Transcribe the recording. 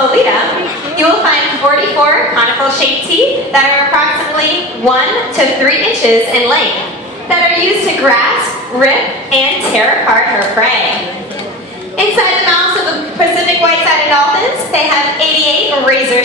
Olita, you will find 44 conical-shaped teeth that are approximately 1 to 3 inches in length that are used to grasp, rip, and tear apart her prey. Inside the mouths of the Pacific white-sided dolphins, they have 88 razor